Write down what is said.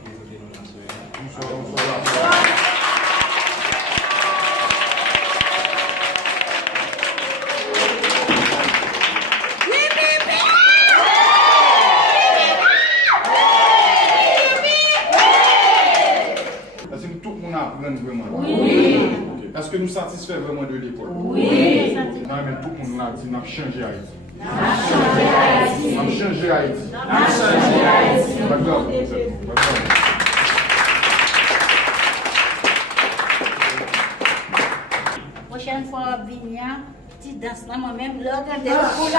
présenter nos nations. Bonsoir. Est-ce que tout le monde apprend vraiment? Oui. Okay. Est-ce que nous satisfaisons vraiment de l'école? Oui. Non, mais tout le monde a dit, nous avons changé Haïti. Nous avons changé Haïti. Nous avons changé Haïti. D'accord. Prochaine fois, venir, petite danse là, moi-même, là, regardez pour la